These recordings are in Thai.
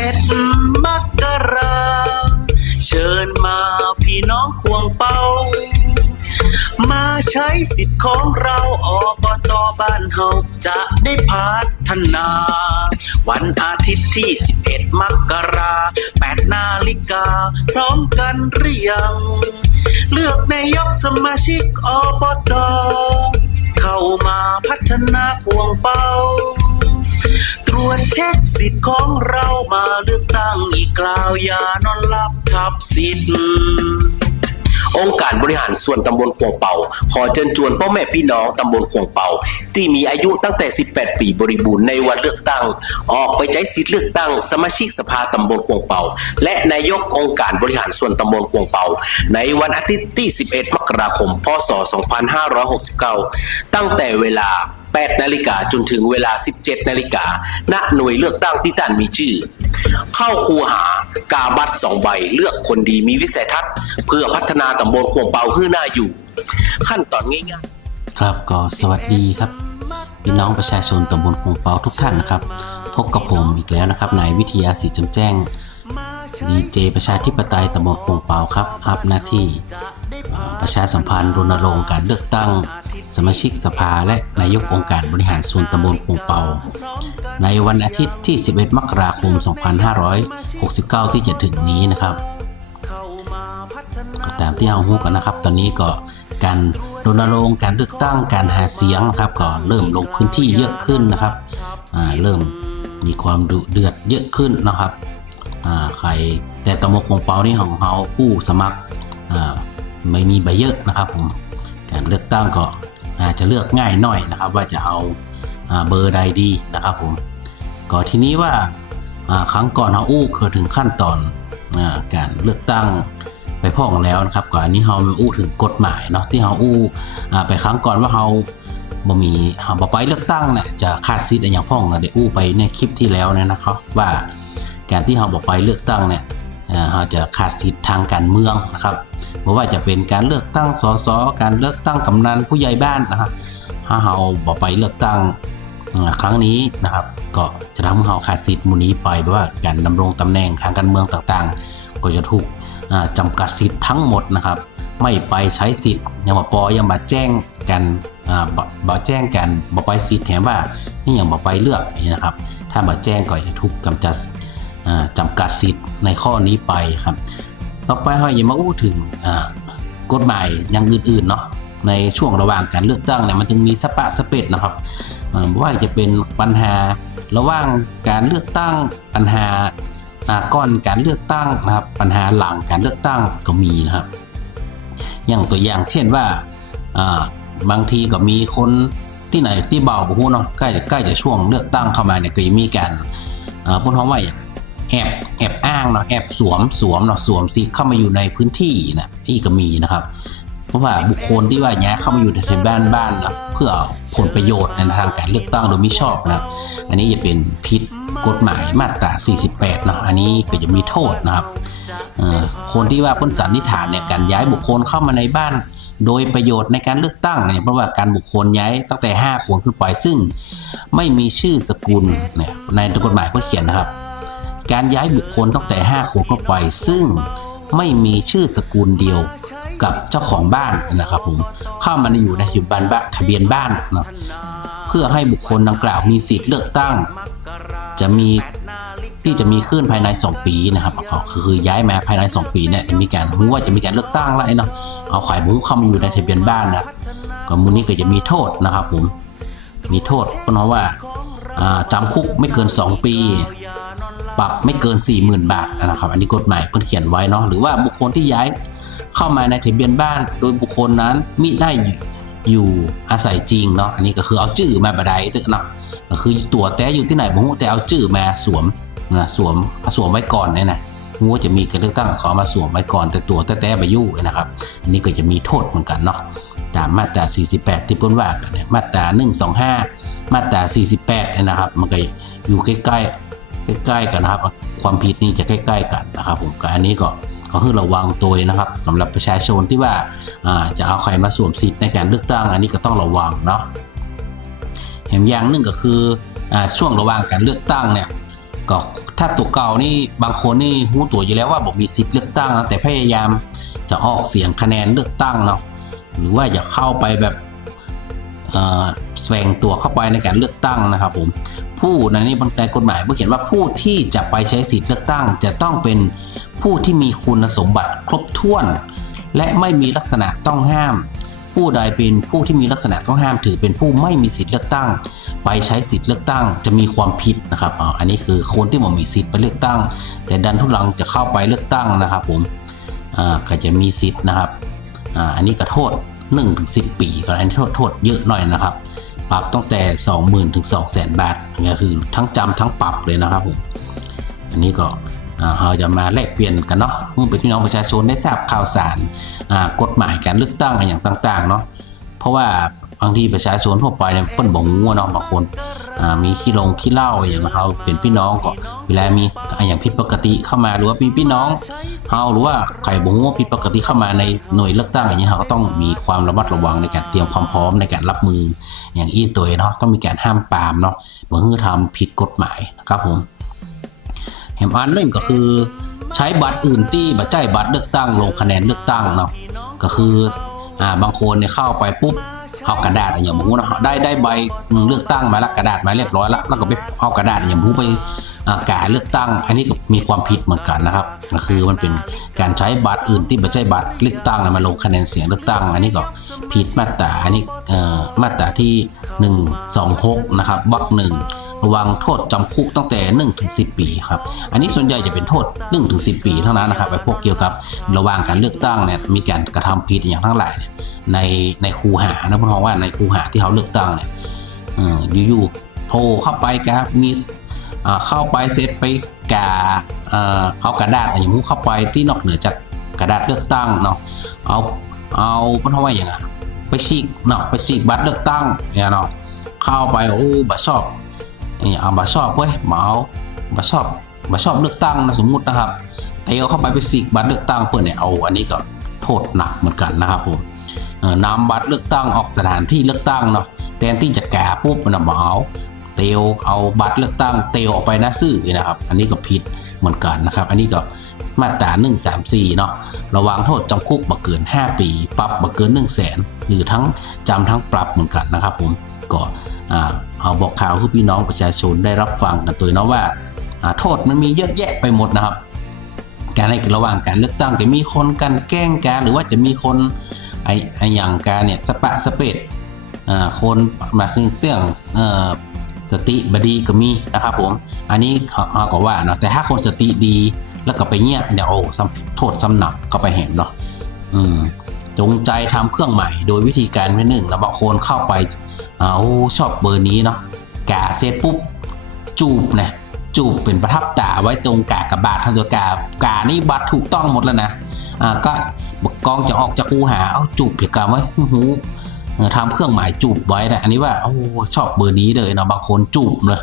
อ็ดมกรา เชิญมาพี่น้องควงเป้า มาใช้สิทธิ์ของเราอบตบ้านเฮาจะได้พัฒนา วันอาทิตย์ที่ 11 มกรา8นาฬิกา พร้อมกันหรือยัง เลือกนายกสมาชิกอบต เข้ามาพัฒนาควงเป้า ตรวจเช็คสิทธิ์ของเรามาเลือกตั้งอีกกล่าวอย่านอนหลับทับสิทธิ์องค์การบริหารส่วนตำบลขวงเป่า ขอเชิญชวนพ่อแม่พี่น้องตำบลขวงเป่า ที่มีอายุตั้งแต่ 18 ปีบริบูรณ์ในวันเลือกตั้ง ออกไปใช้สิทธิเลือกตั้ง สมาชิกสภาตำบลขวงเป่า และนายกองค์การบริหารส่วนตำบลขวงเป่า ในวันอาทิตย์ที่ 11 มกราคม พศ 2569 ตั้งแต่เวลา 8 นาฬิกาจนถึงเวลา 17 นาฬิกา ณ หน่วยเลือกตั้งที่ท่านมีชื่อ เข้าคูหากาบัตรสองใบเลือกคนดีมีวิสัยทัศน์ เพื่อพัฒนาตำบลขวงเปาฮื้อหน้าอยู่ ขั้นตอนง่ายๆ ครับก็สวัสดีครับพี่น้องประชาชนตำบลคงเปาทุกท่านนะครับ พบกับผมอีกแล้วนะครับนายวิทยาศรีจำแจ้งดีเจประชาธิปไตยตำบลคงเปาครับรับหน้าที่ประชาสัมพันธ์รณรงค์การเลือกตั้ง สมาชิกสภาและนายกองค์การบริหารส่วนตำบลคงเปา ในวันอาทิตย์ที่ 11 มกราคม 2569 ที่จะถึงนี้นะครับก็ตามที่เรารู้กันนะครับ ตอนนี้ก็การรณรงค์การเลือกตั้งการหาเสียงนะครับก็เริ่มลงพื้นที่เยอะขึ้นนะครับเริ่มมีความดุเดือดเยอะขึ้นนะครับใครแต่ตมกงเปานี่ของเราผู้สมัครไม่มีใบเยอะนะครับผมการเลือกตั้งก็อ จจะเลือกง่ายหน่อยนะครับ ว่าจะเอาเบอร์ใดดีนะครับผมก็ทีนี้ว่าครั้งก่อนเราอู้เคยถึงขั้นตอนอการเลือกตั้งไปพ่องแล้วนะครับก่อนนี้เราอู้ถึงกฎหมายเนาะที่เราอู้ไปครั้งก่อนว่าเราบ่มีเราบ่ไปเลือกตั้งเนี่ยจะขาดสิทธิ์อย่างพ่องนะได้อู้ไปในคลิปที่แล้วเนี่ยนะครับว่าการที่เราบ่ไปเลือกตั้งเนี่ย เราจะขาดสิทธิ์ทางการเมืองนะครับเพราะว่าจะเป็นการเลือกตั้งสสการเลือกตั้งกำนันผู้ใหญ่บ้านนะครับถ้าเราบ่ไปเลือกตั้งครั้งนี้นะครับ ก็จะทำให้เราขาดสิทธิ์มูนี้ไปเพราะว่าการดำรงตำแหน่งทางการเมืองต่างๆ ก็จะถูกอ่าจำกัดสิทธิ์ทั้งหมดนะครับ ไม่ไปใช้สิทธิ์ยังมาปอยังมาแจ้งกันบ่บ่แจ้งกันบ่ไปสิทธิ์แถมว่านี่ยังบ่ไปเลือกนี้นะครับ ถ้ามาแจ้งก็จะถูกกำจัด จำกัดสิทธิ์ในข้อนี้ไปครับ ต่อไปเราอย่ามาอู้ถึงกฎหมายอย่างอื่นๆเนาะในช่วงระหว่างการเลือกตั้งเนี่ยมันจึงมีสปะสเปดนะครับว่าจะเป็นปัญหาระหว่างการเลือกตั้งปัญหาก่อนการเลือกตั้งนะครับปัญหาหลังการเลือกตั้งก็มีนะครับ อย่างตัวอย่างเช่นว่าบางทีก็มีคนที่ไหนที่เบาบุหูเนาะใกล้ใกล้จะช่วงเลือกตั้งเข้ามาเนี่ยก็จะมีการพูดท้องว่าอย่าง แอบแอบอ้างเนาะแอบสวมสวมเนาะสวมสิทธิ์เข้ามาอยู่ในพื้นที่นะนี่ก็มีนะครับ เพราะว่าบุคคลที่ว่าแย้เข้ามาอยู่ในบ้านบ้านนะเพื่อผลประโยชน์ในทางการเลือกตั้งโดยมิชอบนะอันนี้จะเป็นผิดกฎหมายมาตรา 48 เนาะ อันนี้ก็จะมีโทษนะครับเอ่อคนที่ว่าพ้นสันนิษฐานเนี่ยการย้ายบุคคลเข้ามาในบ้าน โดยประโยชน์ในการเลือกตั้งเนี่ยเพราะว่าการบุคคลย้ายตั้งแต่ 5 คนขึ้นไปซึ่ง ไม่มีชื่อสกุลเนี่ยในกฎหมายเพื่อเขียนนะครับ การย้ายบุคคลตั้งแต่5คนขึ้นไป ซึ่งไม่มีชื่อสกุลเดียวกับเจ้าของบ้านนะครับผมเข้ามาในอยู่ในทะเบียนบ้านทะเบียนบ้านนะเพื่อให้บุคคลดังกล่าวมีสิทธิ์เลือกตั้ง จะมีที่จะมีขึ้นภายใน 2 ปีนะครับก็คือย้ายมาภายใน 2 ปีเนี่ยจะมีการรู้ว่าจะมีการเลือกตั้งแล้วเนาะเอาข่ายบุกเข้ามาอยู่ในทะเบียนบ้านนะก็มูลนี้ก็จะมีโทษนะครับผมมีโทษเพราะว่าอ่าจำคุกไม่เกิน 2 ปี ปรับไม่เกิน 40,000 บาทนะครับ อันนี้กฎหมายเพิ่นเขียนไว้เนาะหรือว่าบุคคลที่ย้ายเข้ามาในทะเบียนบ้าน โดยบุคคลนั้นมิได้อยู่อาศัยจริงเนาะอันนี้ก็คือเอาชื่อมาบดายเถอะเนาะก็คือตัวแต่อยู่ที่ไหนบ่ฮู้แต่เอาชื่อมาสวมนะสวมสวมไว้ก่อนเนี่ยนะฮู้จะมีการเลือกตั้งขอมาสวมไว้ก่อนแต่ตัวแต่แต่บ่อยู่นะครับ อันนี้ก็จะมีโทษเหมือนกันเนาะตามมาตรา 48 ที่เพิ่นว่ากันเนี่ยมาตรา 125 มาตรา 48เนี่ยนะครับ มันก็อยู่ใกล้ๆ ใกล้ๆกันนะครับ ความผิดนี่จะใกล้ๆกันนะครับผมก็อันนี้ก็ก็คือระวังตัวนะครับสำหรับประชาชนที่ว่าจะเอาใครมาสวมสิทธิ์ในการเลือกตั้ง อันนี้ก็ต้องระวังเนาะเห็นอย่างหนึ่งก็คืออช่วงระหว่างการเลือกตั้งเนี่ยก็ถ้าตัวเก่านี่บางคนนี่รู้ตัวอยู่แล้วว่าบอกมีสิทธิ์เลือกตั้งนะแต่พยายามจะออกเสียงคะแนนเลือกตั้งเนาะหรือว่าจะเข้าไปแบบแสวงตัวเข้าไปในการเลือกตั้งนะครับผม ผู้ในนี้บางในกฎหมายเมื่อเขียนว่าผู้ที่จะไปใช้สิทธิ์เลือกตั้ง จะต้องเป็นผู้ที่มีคุณสมบัติครบถ้วน และไม่มีลักษณะต้องห้าม ผู้ใดเป็นผู้ที่มีลักษณะต้องห้ามถือเป็นผู้ไม่มีสิทธิ์เลือกตั้ง ไปใช้สิทธิ์เลือกตั้งจะมีความผิดนะครับอันนี้คือคนที่มันมีสิทธิ์ไปเลือกตั้ง แต่ดันทุลังจะเข้าไปเลือกตั้งนะครับผมอ่าก็จะมีสิทธิ์นะครับอ่าอันนี้ก็โทษ1ถึง10 ปีก็อันนี้โทษโทษเยอะหน่อยนะครับ ปรับตั้งแต่ 20,000ถึง200,000 บาทนี่คือทั้งจำทั้งปรับเลยนะครับผมอันนี้ก็เราจะมาแลกเปลี่ยนกันเนาะเพื่อเป็นพี่น้องประชาชนได้ทราบข่าวสารกฎหมายการเลือกตั้งอะไรอย่างต่างๆเนาะเพราะว่า บางทีประชาชนทั่วไปเนี่ยเพิ่นบ่งูเนาะบางคนมีขี้ลงขี้เล้าอย่างเขาเป็นพี่น้องก็เวลามีอะอย่างผิดปกติเข้ามาหรือว่ามีพี่น้องเฮาหรือว่าใครบ่งูว่าผิดปกติเข้ามาในหน่วยเลือกตั้งอย่างเงี้ยเขาก็ต้องมีความระมัดระวังในการเตรียมความพร้อมในการรับมืออย่างอี้ตัวเนาะต้องมีการห้ามปามเนาะบ่ฮือทำผิดกฎหมายนะครับผมแหมอันหนึงก็คือใช้บัตรอื่นที่บัตรใจบัตรเลือกตั้งลงคะแนนเลือกตั้งเนาะก็คืออ่าบางคนเนี่ยเข้าไปปุ๊บ เอากระดาษอย่างหมูนะได้ได้ใบเลือกตั้งมาแล้วกระดาษมาเรียบร้อยแล้วแล้วก็ไปเอากระดาษอย่างหมูไปกาเลือกตั้ง อันนี้ก็มีความผิดเหมือนกันนะครับคือมันเป็นการใช้บัตรอื่นที่ไม่ใช่บัตรเลือกตั้งมาลงคะแนนเสียงเลือกตั้ง อันนี้ก็ผิดมาตราอันนี้เอ่อมาตราที่ 126 นะครับวรรคหนึ่ง ระวังโทษจำคุกตั้งแต่1ถึง10 ปีครับอันนี้ส่วนใหญ่จะเป็นโทษ1ถึง10 ปีเท่านั้นนะครับไอ้พวกเกี่ยวกับระหว่างการเลือกตั้งเนี่ยมีการกระทำผิดอย่างทั้งหลายเนี่ยในในคูหานะพูดว่าในคูหาที่เขาเลือกตั้งเนี่ยอออยู่ๆโทรเข้าไปครับมีอ่าเข้าไปเสร็จไปกาเอ่อเอากระดาษอย่างมูเข้าไปที่นอกเหนือจากกระดาษเลือกตั้งเนาะเอาเอาพูดว่าอย่างไงไปฉีกเนาะไปฉีกบัตรเลือกตั้งเนี่ยเนาะเข้าไปโอ้บัตรชอบ นี่เอาบัตรชอบเว้ยมาเอาบัตรชอบบัตรชอบเลือกตั้งนะสมมุตินะครับไอ้เอาเข้าไปไปฉีกบัตรเลือกตั้งเพื่อนเนี่ยเอาอันนี้ก็โทษหนักเหมือนกันนะครับผมนำบัตรเลือกตั้งออกสถานที่เลือกตั้งเนาะแทนที่จะแกะปุ๊บมันะมาเอาเตลเอาบัตรเลือกตั้งเตลออกไปนะซื่อนะครับ อันนี้ก็ผิดเหมือนกันนะครับ อันนี้ก็มาตรา134 เนาะระวังโทษจำคุกบ่เกิน 5 ปี ปรับบ่เกิน1 0 0 0 0แสนหรือทั้งจำทั้งปรับเหมือนกันนะครับผมก็อ่า บอกข่าวให้พี่น้องประชาชนได้รับฟังกันตัวเนาะว่าโทษมันมีเยอะแยะไปหมดนะครับ การในระหว่างการเลือกตั้งจะมีคนกันแกล้งกันหรือว่าจะมีคนไอ้ไอ้อย่างการเนี่ยสปะสเปดคนมาคือเรื่องอสติบดีก็มีนะครับผม อันนี้เขาก็ว่าเนาะแต่ถ้าคนสติดีแล้วก็ไปเงี้ยเดี๋ยวโอ้โทษซ้ำหนักก็ไปเห็นเนาะอืม จงใจทำเครื่องใหม่ โดยวิธีการไม่หนึ่งแล้วบางคนเข้าไปเอาชอบเบอร์นี้เนาะกาเสร็จปุ๊บจูบนะจูบเป็นประทับตาไว้ตรงกากระบาดทางตัวกากานี่บัตรถูกต้องหมดแล้วนะอ่าก็กองจะออกจากคูหาเอาจูบเพียกาไว้หู ทำเครื่องหมายจูบไว้นะอันนี้ว่าโอ้ชอบเบอร์นี้เลยเนาะบางคนจูบเลย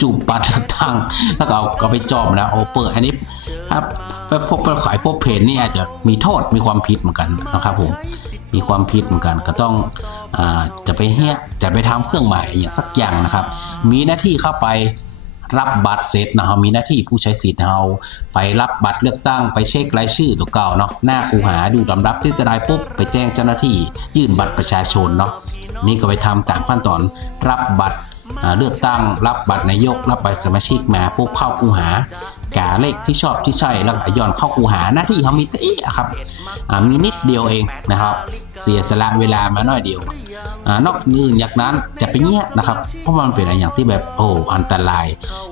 จูบปัดตั้งแล้วก็เอาก็ไปจอบนะโอเปิดอันนี้ครับไปพบไปขายพวกเพจนี่อาจจะมีโทษมีความผิดเหมือนกันนะครับผมมีความผิดเหมือนกันก็ต้องอจะไปเฮี้ยจะไปทำเครื่องหมายอย่างสักอย่างนะครับ มีหน้าที่เข้าไป รับบัตรเสร็จนะเฮามีหน้าที่ผู้ใช้สิทธิ์เฮาไปรับบัตรเลือกตั้งไปเช็ครายชื่อตัวเก่าเนาะหน้าคูหาดูลำรับที่จะได้ปุ๊บไปแจ้งเจ้าหน้าที่ยื่นบัตรประชาชนเนาะนี่ก็ไปทำตามขั้นตอนรับบัตรเลือกตั้งรับบัตรนายกรับบัตรสมาชิกมาปุ๊บเข้าคูหา กาเลขที่ชอบที่ใช่แล้วก็ย้อนเข้าคูหาหน้าที่เขามีแต่เอ๊ะครับมีนิดเดียวเองนะครับ เสียสละเวลามาน้อยเดียวอนอกอื่นจากนั้นจะไปเงี้ยนะครับ เพราะมันเป็นอะไรอย่างที่แบบโอ้อันตราย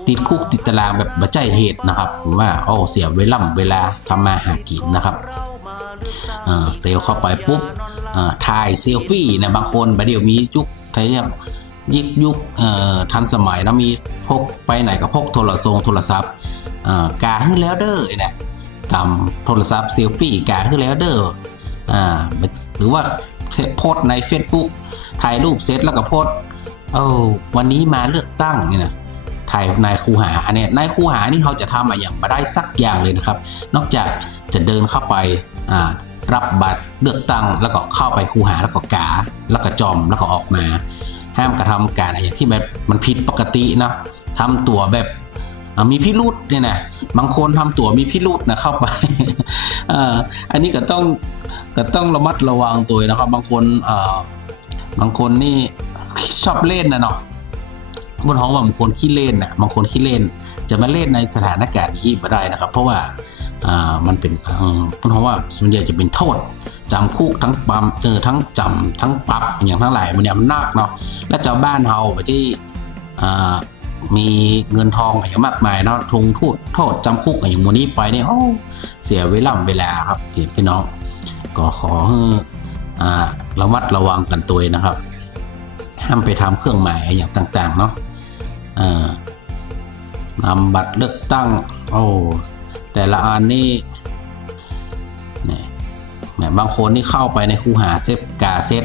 ติดคุกติดตารางแบบบัใจเหตุนะครับผมว่าโอ้เสียเวล่ำเวลาทำมาหากินนะครับเร็วเข้าไปปุ๊บถ่ายเซลฟี่นะบางคนประเดี๋ยวมียุคไทยเนี่ย ยิกยุคทันสมัยนะมีพกไปไหนก็พกโทรศัพท์โทรศัพท์กาขึ้นแล้วเด้อเนี่ยกำโทรศัพท์เซลฟี่กาขึ้นแล้วเด้ออ่าหรือว่าโพสใน Facebook ถ่ายรูปเซตแล้วก็โพสเออวันนี้มาเลือกตั้งเนี่ยนะถ่ายนายคูหาอันเนี้ยนายคูหานี่เขาจะทำอะไรอย่างมาได้สักอย่างเลยนะครับ นอกจากจะเดินเข้าไปารับบัตรเลือกตั้งแล้วก็เข้าไปคูหาแล้วก็กา แล้วก็จอมแล้วก็ออกมา ห้ามกระทำการอะไรอย่างที่แบบมันผิดปกตินะทำตัวแบบมีพิรุษเนี่ยนะบางคนทำตัวมีพิรุษนะเข้าไปออันนี้ก็ต้องก็ต้องระมัดระวังตัวนะครับ บางคนเออบางคนนี่ชอบเล่นนะเนาะบนห้องว่าบางคนขี้เล่นนะบางคนขี้เล่น จะมาเล่นในสถานการณ์นี้ไม่ได้นะครับ เพราะว่าอ่ามันเป็นเอ่อเพราะว่าส่วนใหญ่จะเป็นโทษ จำคุกทั้งปั๊มเจอทั้งจำทั้งปรับอย่างทั้งหลายมันเนี่ยมันหนักเนาะและเจ้าบ้านเฮาไปที่มีเงินทองอย่างมากมายเนาะทงโทษโทษจำคุกอย่างหมูนี้ไปเนี่ยโอ้เสียเวลาเวลาครับพี่พี่น้อง ก็ขอให้อ่าระมัดระวังกันตัวนะครับ ห้ามไปทำเครื่องหมายอย่างต่างๆเนาะอ่านำบัตรเลือกตั้งโอ้แต่ละอันนี่ แหมบางคนนี่เข้าไปในคูหาเซฟกาเซต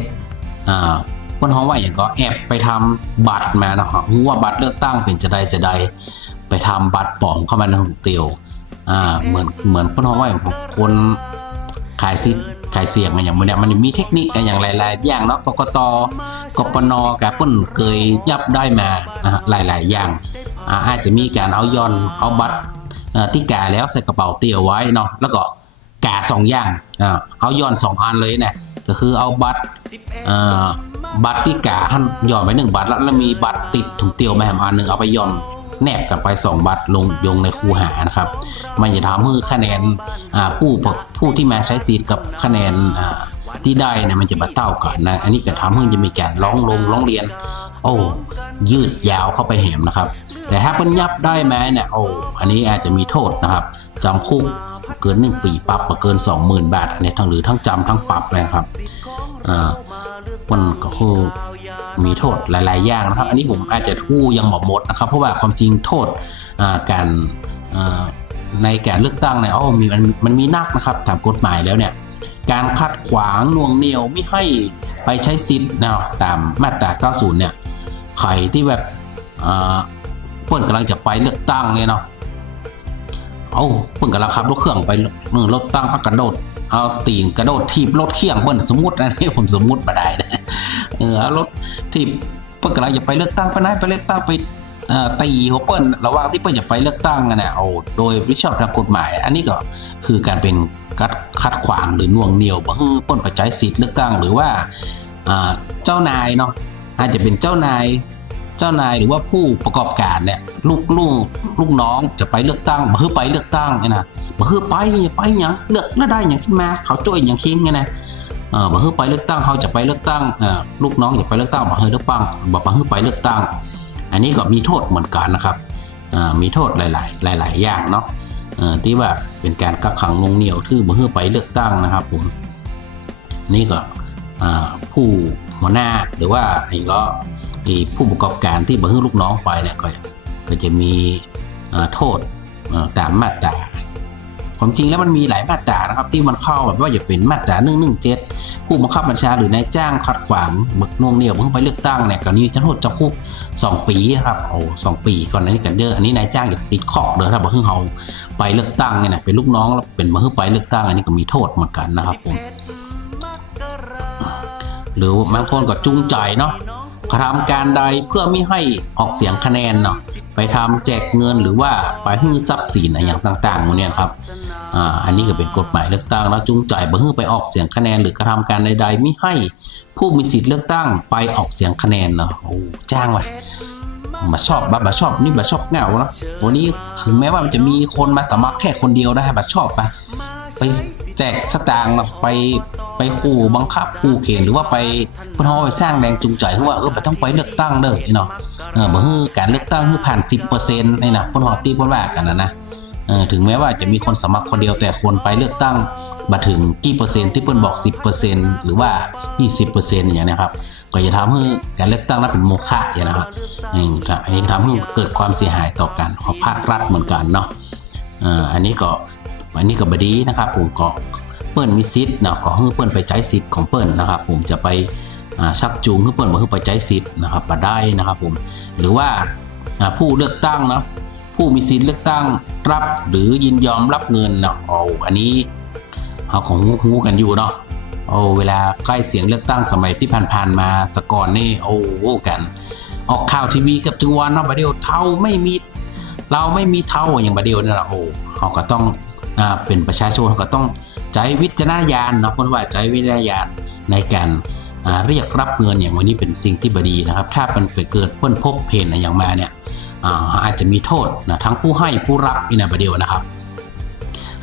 อ่าคนห้องว่าอย่างก็แอบไปทำบัตรมาเนาะรู้ว่าบัตรเลือกตั้งเป็นจะใดจะใดไปทำบัตรปลอมเข้ามาในถุงเตียวอ่าเหมือนเหมือนคนห้องว่าอย่างคนขายซิทขายเสียงอะไรอย่างเนี้ยมันมีเทคนิคกันอย่างหลายๆอย่างเนาะกกตกปนกับปิ้นเคยยับได้มาหลายๆ อย่างอาจจะมีการเอาย่อนเอาบัตรที่กาแล้วใส่กระเป๋าเตี่ยวไว้เนาะแล้วก็ กาสองอย่างอ่าเอาย่อนสองอันเลยนะก็คือเอาบัตรเอ่อบัตรที่กาหันย่อนไปหนึ่งบัตรแล้วแล้วมีบัตรติดถุงเตียวมาแหมอันหนึ่งเอาไปย่อนแนบกันไปสองบัตรลงยงในคูหานะครับ มันจะทำให้คะแนนอ่าผู้ปกผู้ที่มาใช้สิทธิ์กับคะแนนอ่าที่ได้เนี่ยมันจะมาเต้ากันนะ อันนี้ก็ทำให้จะมีการร้องลงร้องเรียน โอ้ยืดยาวเข้าไปแหมนะครับ แต่ถ้าเพิ่นยับได้ไหมเนี่ยโอ้อันนี้อาจจะมีโทษนะครับจำคุก เกินหนึ่งปีปรับเกิน 20,000 บาทอันนี้ทั้งหรือทั้งจำทั้งปรับเลยครับอ่ามันก็คือมีโทษหลาย ๆ อย่างนะครับ อันนี้ผมอาจจะทู่ยังหมดหมดนะครับ เพราะว่าความจริงโทษอ่าการอ่าในการเลือกตั้งเนี่ยอ๋อมีมันมันมีนักนะครับตามกฎหมายแล้วเนี่ยการขัดขวางน่วงเหนียวไม่ให้ไปใช้สิทธิ์นะตามมาตรา 90 เนี่ยใครที่แบบอ่าเพิ่นกำลังจะไปเลือกตั้งเนี่ยเนาะ เอาเพิ่นกำลังขับรถเครื่องไปเออรถตั้งพักกระโดด เอาตีนกระโดดทีบรถเคียงเบิ้นสมมุตินะนี่ผมสมมุติมาได้นะเออรถทีบเพิ่นกำลังจะไปเลือกตั้งไปไหนไปเลือกตั้งไปตีหัวเปิ้นระหว่างที่เปิ้นจะไปเลือกตั้งกันนะเอาโดยวิชอบทางกฎหมาย อันนี้ก็คือการเป็นกัดคัดขวางหรือน่วงเหนียวบ่ให้เปิ้นไปใช้สิทธิ์เลือกตั้งหรือว่าเจ้านายเนาะอาจจะเป็นเจ้านาย เจ้านายหรือว่าผู้ประกอบการเนี่ยลูกลูกลูกน้องจะไปเลือกตั้งบ่คือไปเลือกตั้งไงนะบ่คือไปไปหยังเลือกแล้วได้หยังขึ้นมาเขาจ้อยหยังคิงไงนะเออบ่คือไปเลือกตั้งเขาจะไปเลือกตั้งเออลูกน้องจะไปเลือกตั้งบ่คือเลือกตั้งบ่บ่คือไปเลือกตั้ง อันนี้ก็มีโทษเหมือนกันนะครับอ่ามีโทษหลาย ๆ หลาย ๆ อย่างเนาะเออที่ว่าเป็นการกักขังหนวงเหนียวที่บ่คือไปเลือกตั้งนะครับผมนี่ก็ผู้หัวหน้าหรือว่าไอ้ก็ ผู้ประกอบการที่บ่ให้ลูกน้องไปเนี่ยก็ก็จะมีโทษตามมาตราความจริงแล้วมันมีหลายมาตรานะครับ ที่มันเข้าแบบว่าจะเป็นมาตรา1 1 7ผู้บังคับบัญชาหรือนายจ้างขัดขวางบึกน่วงเหนี่ยวเพิ่งไปเลือกตั้งเนี่ยก็นี้จะโทษจำคุก2 ปีนะครับโอ้สองปีก่อนหนานี้กันเด้ออันนี้นายจ้างจะติดขอกเด้อถ้าบ่ให้เขาไปเลือกตั้งเนี่ยนะเป็นลูกน้องแล้วเป็นบ่ให้ไปเลือกตั้ง อันนี้ก็มีโทษเหมือนกันนะครับผมหรือบางคนก็จูงใจเนาะ กระทำการใดเพื่อไม่ให้ออกเสียงคะแนนเนาะไปทำแจกเงินหรือว่าไปให้ทรัพย์สินอะไรอย่างต่างๆพวกเนี่ยครับอ่าอันนี้ก็เป็นกฎหมายเลือกตั้งแล้วจูงใจบ่ให้ไปออกเสียงคะแนนหรือกระทำการใดๆไม่ให้ผู้มีสิทธิ์เลือกตั้งไปออกเสียงคะแนนเนาะโอ้จ้างว่ะมาชอบบับัชอบนี่บัชอบเงาเนาะตัวนี้ถึงแม้ว่ามันจะมีคนมาสมัครแค่คนเดียวได้บัชอบไปไป แจกสตางค์เนาะไปไปขู่บังคับขู่เข็นหรือว่าไปพื่อไปสร้างแรงจูงใจคือว่าเออไปต้องไปเลือกตั้งเด้อเนาะเออบ่ฮือการเลือกตั้งคือผ่าน 10%นี่นะพ่นฮอตีเพิ่นว่ากันนะนะเออถึงแม้ว่าจะมีคนสมัครคนเดียวแต่คนไปเลือกตั้งบ่ถึงกี่เปอร์เซ็นต์ที่เพิ่นบอก 10%หรือว่า 20%อย่างเนี้ยครับก็จะทำให้การเลือกตั้งนั้นเป็นโมฆะอย่างนะครับอืมอันนี้ทำให้เกิดความเสียหายต่อกันของภาครัฐเหมือนกันเนาะเอ่ออันนี้ก็ อันนี้ก็บดีนะครับผมก็เปิ้นมีสิทธิ์นะขอให้เปิ้นไปใช้สิทธิ์ของเปิ้นนะครับ ผมจะไปชักจูงให้เปิ้นบ่ให้ไปใช้สิทธิ์นะครับบ่ได้นะครับผมหรือว่าผู้เลือกตั้งเนาะผู้มีสิทธิ์เลือกตั้งรับหรือยินยอมรับเงินเนาะเอาอันนี้เอาของฮู้กันอยู่เนาะโอ้เวลาใกล้เสียงเลือกตั้งสมัยที่ผ่านๆมาแต่ก่อนนี่โอ้โหกัน ออกข่าวทีวีกับทุกวันเนาะบัดเดียวเท่าไม่มี เราไม่มีเท่าอย่างบดเดียวนี่ยนะโอ้เขาก็ต้อง เป็นประชาชนก็ต้องใช้วิจารณญาณเนาะคนว่าใช้วิจารณญาณในการเรียกรับเงินอย่างวันนี้เป็นสิ่งที่บดีนะครับ ถ้ามันไปเกิดเพ้นพบเพนอย่างมาเนี่ยอาจจะมีโทษนะทั้งผู้ให้ผู้รับนี่นะบดเดียวนะครับ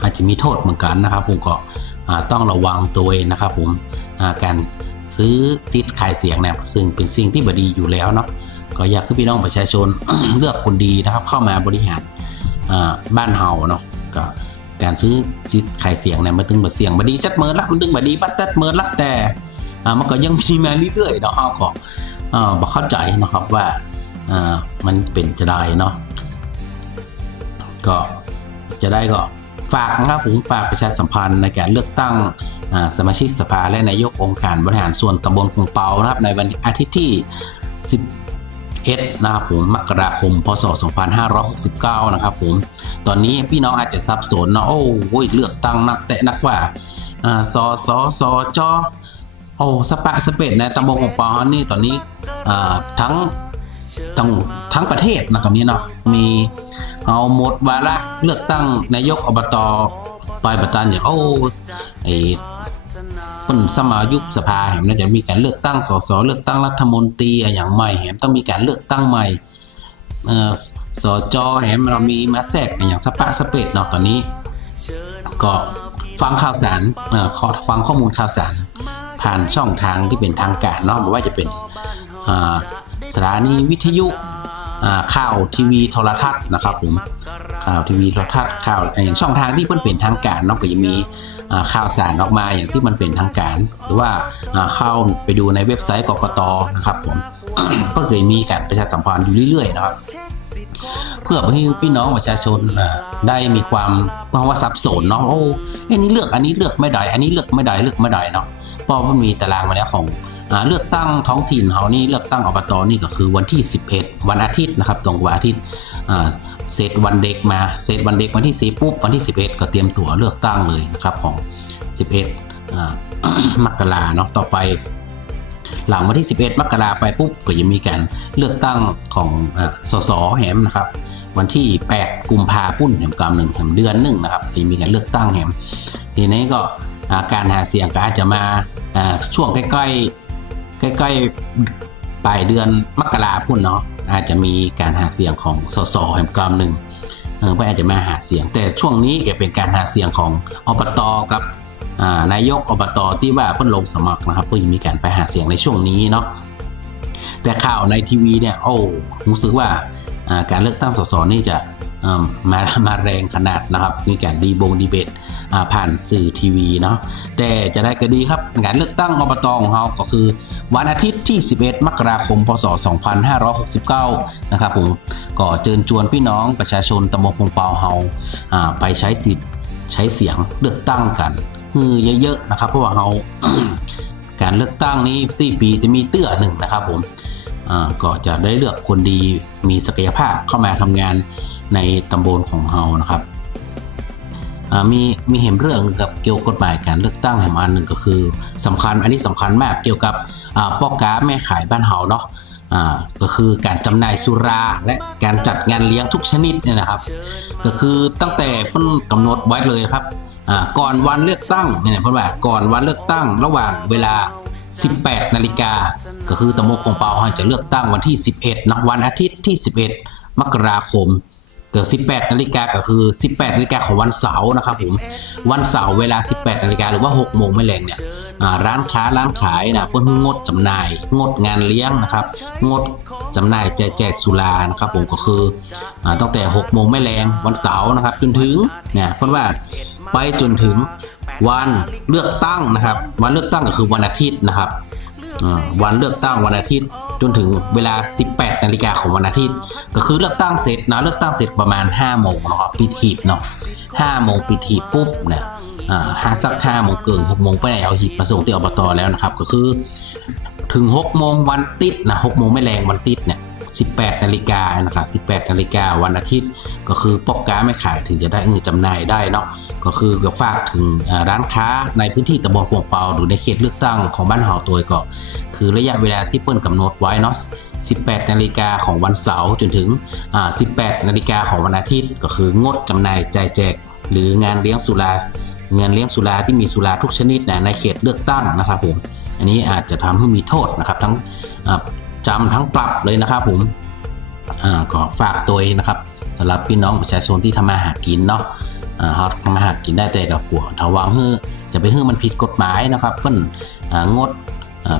อาจจะมีโทษเหมือนกันนะครับผมก็ต้องระวังตัวเองนะครับผมการซื้อซิทขายเสียงเนี่ยซึ่งเป็นสิ่งที่บดีอยู่แล้วเนาะก็อยากให้พี่น้องประชาชนเลือกคนดีนะครับ เข้ามาบริหารบ้านเฮาเนาะก็ การซื้อซิทธิ์ขายเสียงเนี่ยมันตึงบัดเสียงบดีจัดเมินละมันตึงบดีบัดจัดเมินละแต่อ่ามันก็ยังมีมาเรื่อยๆเนาะเฮาก็อ่าบ่เข้าใจนะครับว่าอ่ามันเป็นจะได้เนาะก็จะได้ก็ฝากนะครับผมฝากประชาสัมพันธ์ในการเลือกตั้งอ่าสมาชิกสภาและนายกองค์การบริหารส่วนตำบลกุงเปานะครับในวันอาทิตย์ที่ 11นะครับผมมกราคมพศ 2569 นะครับผม ตอนนี้พี่น้องอาจจะสับสนนะโอ้โว้ยเลือกตั้งนักแต่นักว่าอ่าสสสจโอ้สปะสเปดในตำบลกรุงปานี่ตอนนี้อ่าทั้งทั้งทั้งประเทศนะตอนนี้เนาะมีเอาหมดวาระเลือกตั้งนายกอบตปลายบัตันอย่างโอ้ไอ คนสมายุบสภาแหมน่าจะมีการเลือกตั้งสสเลือกตั้งรัฐมนตรีอย่างใหม่แหมต้องมีการเลือกตั้งใหม่สจแหมเรามีมาแทรกอย่างสปะสเปดเนาะตอนนี้ ก็ฟังข่าวสารขอฟังข้อมูลข่าวสาร ผ่านช่องทางที่เป็นทางการเนาะไม่ว่าจะเป็นสถานีวิทยุข่าวทีวีโทรทัศน์นะครับผมข่าวทีวีโทรทัศน์ข่าวอย่างช่องทางที่เพิ่นเป็นทางการเนาะก็จะมี ข่าวสารออกมาอย่างที่มันเป็นทางการ หรือว่าเข้าไปดูในเว็บไซต์กกตนะครับผมก็เคยมีการประชาสัมพันธ์อยู่เรื่อยๆนะครับเพื่อให้พี่น้องประชาชนได้มีความเพราะว่าสับสนเนาะโอ้อันนี้เลือกอันนี้เลือกไม่ได้อันนี้เลือกไม่ได้เลือกไม่ได้เนาะเพราะมันมีตารางมาแล้วของเลือกตั้งท้องถิ่นเขานี่เลือกตั้งอบตนี่ก็คือวันที่ 11 วันอาทิตย์นะครับ ตรงกับวันอาทิตย์ เสร็จวันเด็กมาเสร็จวันเด็กวันที่ 10 ปุ๊บ วันที่ 11 ก็เตรียมตั๋วเลือกตั้งเลยนะครับของ 11อมกราเนาะต่อไป หลังวันที่ 11 มกราไปปุ๊บก็จะมีการเลือกตั้งของอสสแหมนะครับวันที่ 8 กุมภาปุ้นแหมกำหนึ่งแหมเดือนหนึ่งนะครับจะมีการเลือกตั้งแหมทีนี้ก็การหาเสียงก็อาจจะมาอ่าช่วงใกล้ๆใกล้ๆ ปลายเดือนมกราพุ่นเนาะอาจจะมีการหาเสียงของสสแหมกำหนึ่งเออเพื่ออาจจะมาหาเสียง แต่ช่วงนี้ก็เป็นการหาเสียงของอบตกับนายกอบตที่ว่าเพิ่นลงสมัครนะครับเพิ่งมีการไปหาเสียงในช่วงนี้เนาะแต่ข่าวในทีวีเนี่ยโอ้รู้สึกว่าการเลือกตั้งสสนี่จะมามาแรงขนาดนะครับ มีการดีบงดีเบต ผ่านสื่อทีวีเนาะแต่จะได้ก็ดีครับการเลือกตั้งอบตของเราก็คือ วันอาทิตย์ที่ 11 มกราคม พศ 2569 นะครับผมก็เชิญชวนพี่น้องประชาชนตำบลคงเปาเฮาไปใช้สิทธิ์ใช้เสียงเลือกตั้งกันคือเยอะๆนะครับ เพราะว่าเราการเลือกตั้งนี้4ปีจะมีเตื้อหนึ่งนะครับผมอ่าก็จะได้เลือกคนดีมีศักยภาพเข้ามาทำงานในตำบลของเรานะครับ มีมีเห็นเรื่องกับเกี่ยวกับกฎหมายการเลือกตั้งแห่งอันหนึ่งก็คือสำคัญอันนี้สำคัญมากเกี่ยวกับอ่าพ่อค้าแม่ขายบ้านเฮาเนาะก็คือการจำหน่ายสุราและการจัดงานเลี้ยงทุกชนิดเนี่ยนะครับ ก็คือตั้งแต่เพิ่นกำหนดไว้เลยครับก่อนวันเลือกตั้งเนี่ยเพิ่นว่าก่อนวันเลือกตั้งระหว่างเวลา 18 นาฬิกาก็คือตะโมกคงเปาเขาจะเลือกตั้งวันที่ 11นะวันอาทิตย์ที่ 11 มกราคม เกิด 18 นาฬิกาก็คือ 18 นาฬิกาของวันเสาร์นะครับผม วันเสาร์เวลา 18 นาฬิกาหรือว่า 6 โมงไม่แรงเนี่ยร้านค้าร้านขายนะเพื่องดจำหน่าย งดงานเลี้ยงนะครับ งดจำหน่ายแจกแจกสุรานะครับ ผมก็คืออตั้งแต่ 6 โมงไม่แรงวันเสาร์นะครับ จนถึงเนี่ยเพราะว่าไปจนถึงวันเลือกตั้งนะครับ วันเลือกตั้งก็คือวันอาทิตย์นะครับ วันเลือกตั้งวันอาทิตย์ จนถึงเวลา 18 นาฬิกาของวันอาทิตย์ ก็คือเลือกตั้งเสร็จนะเลือกตั้งเสร็จประมาณ 5 โมงเนาะปิดหีบเนาะ5โมงปิดหีบปุ๊บเนี่ยอ่าห้าสัก5โมงเกิน6โมงไปไหนเอาหีบมาส่งที่อบตแล้วนะครับ ก็คือ ถึง6โมงวันติดนะ6โมงไม่แรงวันติดเนี่ย 18 นาฬิกานะครับ 18 นาฬิกาวันอาทิตย์ ก็คือปอกก้าไม่ขายถึงจะได้เงินจำหน่ายได้เนาะก็คือก็ฝากถึงร้านค้าในพื้นที่ตำบลพวงเปาหรือในเขตเลือกตั้งของบ้านเฮาตัวก็ คือระยะเวลาที่เปิ้นกำหนดไว้เนาะ18 นาฬิกาของวันเสาร์จนถึง 18 นาฬิกาของวันอาทิตย์ ก็คืองดจำหน่ายจ่ายแจก หรืองานเลี้ยงสุรา งานเลี้ยงสุราที่มีสุราทุกชนิดนะในเขตเลือกตั้งนะครับผม อันนี้อาจจะทำให้มีโทษนะครับทั้ง จำทั้งปรับเลยนะครับผมอ่าก็ฝากตัวเองนะครับสำหรับพี่น้องประชาชนที่ทำมาหากินเนาะเขาทำมาหากินได้แต่กับกลัวถ้าวังเฮ้อจะไปเฮ้อมันผิดกฎหมายนะครับ เพิ่นอ่างด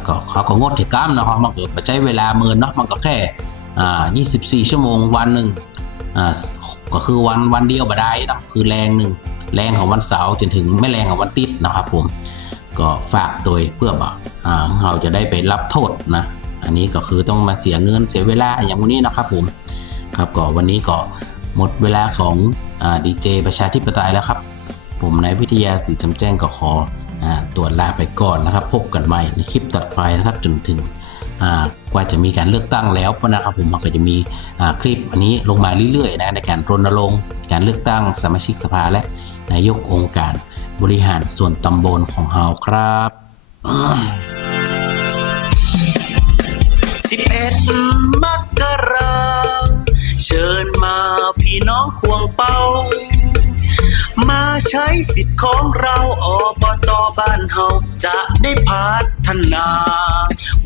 ก็เขาก็งดเถกรรมนะครับมันก็ใช้เวลาเมินเนาะมันก็แค่อ่า24 ชั่วโมงวันหนึ่งก็คือวันวันเดียวบ่ได้เนาะคือแรงหนึ่งแรงของวันเสาร์จนถึงไม่แรงของวันติดนะครับผมก็ฝากโดยเพื่อบบอ่าเราจะได้ไปรับโทษนะ อันนี้ก็คือต้องมาเสียเงินเสียเวลาอย่างวันนี้นะครับผมครับก็วันนี้ก็หมดเวลาของดีเจประชาธิปไตยแล้วครับ ผมนายวิทยาศรีจำแจ้งก็ขออตัวลาไปก่อนนะครับ พบกันใหม่ในคลิปตัดไปนะครับจนถึงกว่าจะมีการเลือกตั้งแล้วนะครับผมมันก็จะมีคลิปอันนี้ลงมาเรื่อยๆนะในการรณรงค์การเลือกตั้งสมาชิกสภาและนายกองค์การบริหารส่วนตำบลของเราครับ สิบเอ็ดมกราเชิญมาพี่น้องควงเป้า มาใช้สิทธิ์ของเราอบตบ้านเฮาจะได้พัฒนา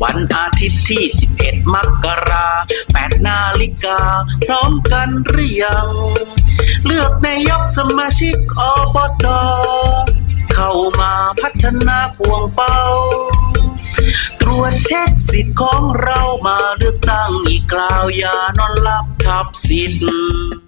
วันอาทิตย์ที่ 11 มกรา8นาฬิกา พร้อมกันหรือยัง เลือกนายกสมาชิกอบต เข้ามาพัฒนาควงเป้า ตรวจเช็คสิทธิ์ของเรามาเลือกตั้งอีกกล่าวอย่านอนหลับทับสิทธิ์